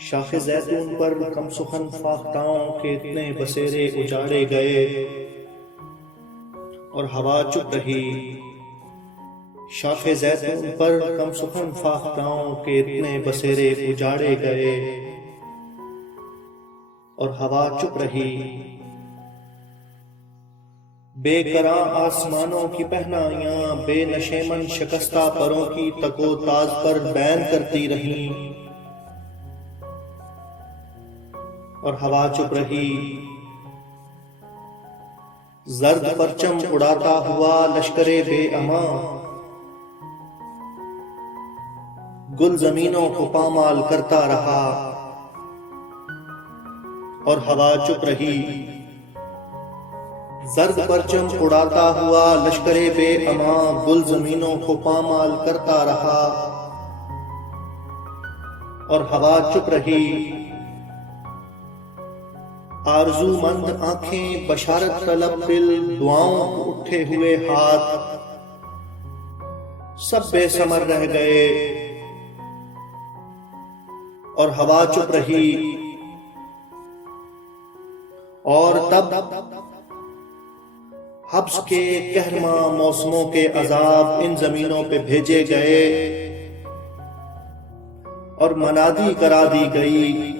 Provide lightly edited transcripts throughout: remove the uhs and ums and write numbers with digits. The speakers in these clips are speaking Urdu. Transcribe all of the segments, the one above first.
شاخ زیتون پر کم سخن فاختاؤں کے اتنے بسیرے اجاڑے گئے اور ہوا چپ رہی۔ شاخ زیتون پر کم سخن فاختاؤں کے اتنے بسیرے اجاڑے گئے اور ہوا چپ رہی۔ بے کراں آسمانوں کی پہنائیاں بے نشیمن شکستہ پروں کی تک و تاز پر بین کرتی رہیں اور ہوا چپ رہی۔ زرد پرچم اڑاتا ہوا لشکر بے امان گل زمینوں کو پامال کرتا رہا اور ہوا چپ رہی۔ زرد پرچم اڑاتا ہوا لشکر بے امان گل زمینوں کو پامال کرتا رہا اور ہوا چپ رہی۔ آرزو مند آنکھیں بشارت طلب دل دعاؤں کو اٹھے ہوئے ہاتھ سب بے ثمر رہ گئے اور ہوا چپ رہی۔ اور تب حبس کے کہرماں موسموں کے عذاب ان زمینوں پہ بھیجے گئے اور منادی کرا دی گئی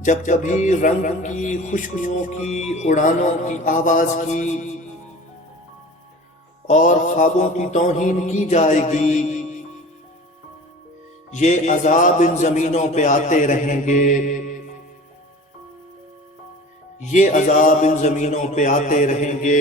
جب کبھی رنگ کی خوشبوؤں کی اڑانوں کی آواز کی اور خوابوں کی توہین کی جائے گی۔ یہ عذاب ان زمینوں پہ آتے رہیں گے، یہ عذاب ان زمینوں پہ آتے رہیں گے۔